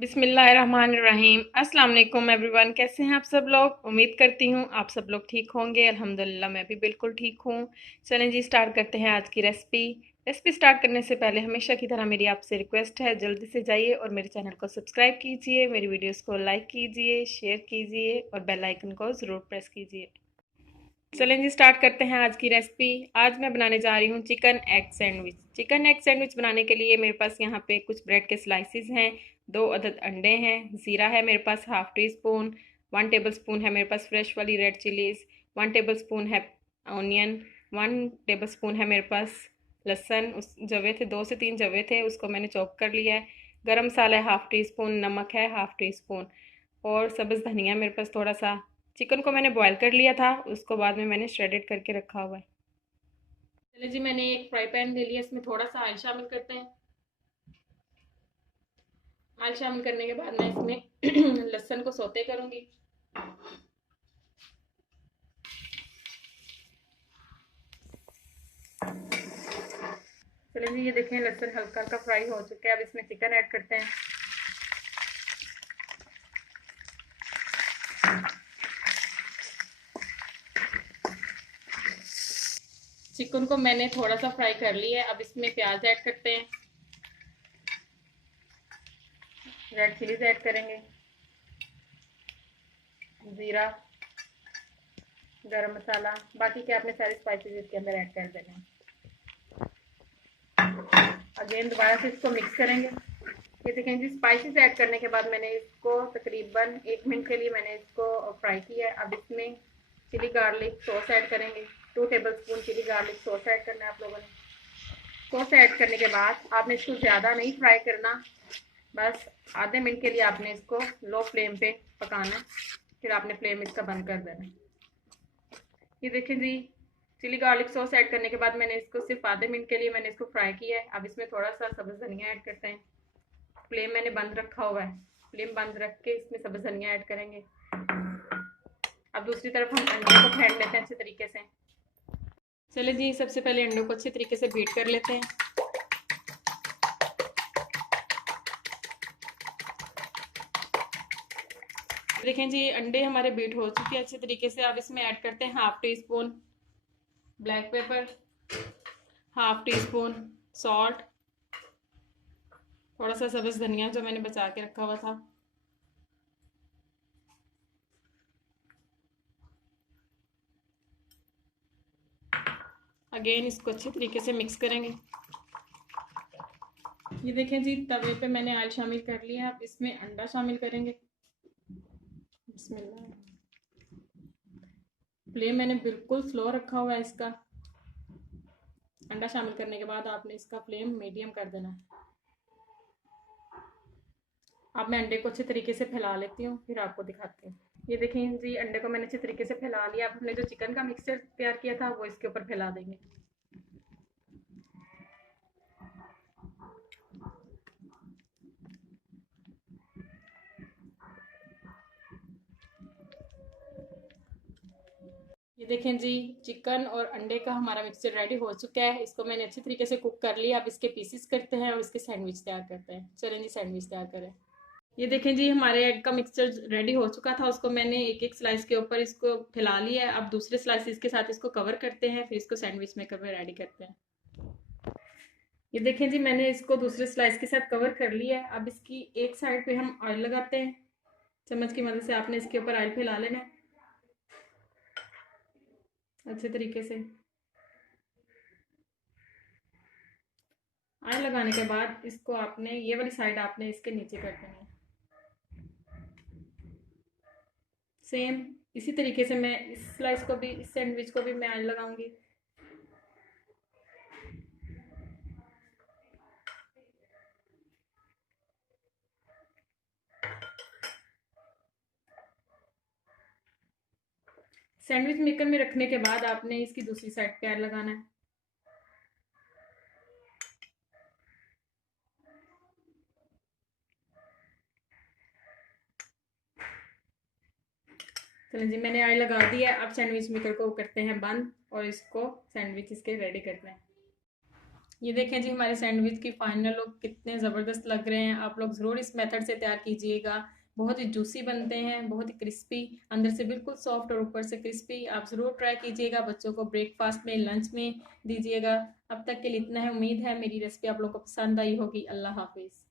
बिस्मिल्लाहिर्रहमानिर्रहीम। अस्सलाम वालेकुम एवरीवन, कैसे हैं आप सब लोग। उम्मीद करती हूँ आप सब लोग ठीक होंगे। अल्हम्दुलिल्लाह मैं भी बिल्कुल ठीक हूँ। चलें जी, स्टार्ट करते हैं आज की रेसिपी स्टार्ट करने से पहले हमेशा की तरह मेरी आपसे रिक्वेस्ट है, जल्दी से जाइए और मेरे चैनल को सब्सक्राइब कीजिए, मेरी वीडियोस को लाइक कीजिए, शेयर कीजिए और बेल आइकन को ज़रूर प्रेस कीजिए। चलें जी, स्टार्ट करते हैं आज की रेसिपी। आज मैं बनाने जा रही हूँ chicken egg sandwich. Chicken egg sandwich बनाने के लिए मेरे पास यहाँ पे कुछ ब्रेड के स्लाइसिस हैं, 2 अदद अंडे हैं, ज़ीरा है मेरे पास half teaspoon, 1 tablespoon है मेरे पास फ्रेश वाली रेड चिलीज़, 1 टेबल स्पून है ऑनियन, 1 टेबल स्पून है मेरे पास लहसुन, उस जवे थे 2 से 3 जवे थे, उसको मैंने चॉप कर लिया है। गरम मसाला है हाफ़ टी स्पून, नमक है हाफ़ टी स्पून और सब्ज़ धनिया मेरे पास थोड़ा सा। चिकन को मैंने बॉईल कर लिया था, उसको बाद में मैंने श्रेडेड करके रखा हुआ है। चलिए जी, मैंने एक फ्राई पैन ले लिया, इसमें थोड़ा सा ऑयल शामिल करते हैं। ऑयल शामिल करने के बाद मैं इसमें लहसुन को सौते करूंगी। चलिए जी, ये देखें लहसुन हल्का हल्का फ्राई हो चुका है। अब इसमें चिकन ऐड करते हैं। चिकन को मैंने थोड़ा सा फ्राई कर लिया है। अब इसमें प्याज ऐड करते हैं, रेड चिलीज ऐड करेंगे, ज़ीरा, गरम मसाला, बाकी के आपने सारे स्पाइसेस इसके अंदर ऐड कर देने हैं। अगेन दोबारा से इसको मिक्स करेंगे। ये देखें जी, स्पाइसेस ऐड करने के बाद मैंने इसको तकरीबन 1 मिनट के लिए मैंने इसको फ्राई किया है। अब इसमें चिली गार्लिक सॉस ऐड करेंगे। 2 tablespoon chilli garlic sauce add करना है आप लोगों ने। सॉस ऐड करने के बाद आपने इसको ज़्यादा नहीं फ्राई करना, बस आधे मिनट के लिए आपने इसको लो फ्लेम पे पकाना है, फिर आपने फ्लेम इसका बंद कर देना है। ये देखें जी, चिली गार्लिक सॉस ऐड करने के बाद मैंने इसको सिर्फ आधे मिनट के लिए मैंने इसको फ्राई किया है। अब इसमें थोड़ा सा सब्ज़ धनिया ऐड करते हैं। फ्लेम मैंने बंद रखा हुआ है, फ्लेम बंद रख के इसमें सब्ज़ धनिया ऐड करेंगे। अब दूसरी तरफ हम अंडे को फेंट लेते हैं अच्छे तरीके से। चलिए जी, सबसे पहले अंडों को अच्छे तरीके से बीट कर लेते हैं। देखें जी, अंडे हमारे बीट हो चुके हैं अच्छे तरीके से। अब इसमें ऐड करते हैं half tea spoon black pepper, half tea spoon salt, थोड़ा सा सब्ज़ धनिया जो मैंने बचा के रखा हुआ था, अगेन इसको अच्छे तरीके से मिक्स करेंगे। ये देखें जी, तवे पे मैंने ऑयल शामिल कर लिया है। अब इसमें अंडा शामिल करेंगे। बिस्मिल्लाह। फ्लेम मैंने बिल्कुल स्लो रखा हुआ है इसका। अंडा शामिल करने के बाद आपने इसका फ्लेम मीडियम कर देना है। अब मैं अंडे को अच्छे तरीके से फैला लेती हूँ, फिर आपको दिखाती हूँ। ये देखें जी, अंडे को मैंने अच्छे तरीके से फैला लिया। अब हमने जो चिकन का मिक्सचर तैयार किया था वो इसके ऊपर फैला देंगे। ये देखें जी, चिकन और अंडे का हमारा मिक्सचर रेडी हो चुका है। इसको मैंने अच्छे तरीके से कुक कर लिया। अब इसके पीसेस करते हैं और इसके सैंडविच तैयार करते हैं। चलें जी, सैंडविच तैयार करें। ये देखें जी, हमारे एग का मिक्सचर रेडी हो चुका था। उसको मैंने एक एक स्लाइस के ऊपर इसको फैला लिया है। अब दूसरे स्लाइसिस के साथ इसको कवर करते हैं, फिर इसको सैंडविच मेकर में रेडी करते हैं। ये देखें जी, मैंने इसको दूसरे स्लाइस के साथ कवर कर लिया है। अब इसकी एक साइड पे हम ऑयल लगाते हैं। चम्मच की मदद से आपने इसके ऊपर ऑयल फैला लेना है अच्छे तरीके से। ऑयल लगाने के बाद इसको आपने ये वाली साइड आपने इसके नीचे कर देनी है। सेम इसी तरीके से मैं इस स्लाइस को भी, इस सैंडविच को भी मैं ऑयल लगाऊंगी। सैंडविच मेकर में रखने के बाद आपने इसकी दूसरी साइड पे ऑयल लगाना है। चलिए जी, मैंने ऑयल लगा दिया है। अब सैंडविच मेकर को करते हैं बंद और इसको सैंडविच इसके रेडी करते हैं। ये देखें जी हमारे सैंडविच की फाइनल लुक कितने ज़बरदस्त लग रहे हैं। आप लोग ज़रूर इस मेथड से तैयार कीजिएगा। बहुत ही जूसी बनते हैं, बहुत ही क्रिस्पी, अंदर से बिल्कुल सॉफ्ट और ऊपर से क्रिस्पी। आप ज़रूर ट्राई कीजिएगा, बच्चों को ब्रेकफास्ट में, लंच में दीजिएगा। अब तक के लिए इतना है। उम्मीद है मेरी रेसिपी आप लोगों को पसंद आई होगी। अल्लाह हाफिज़।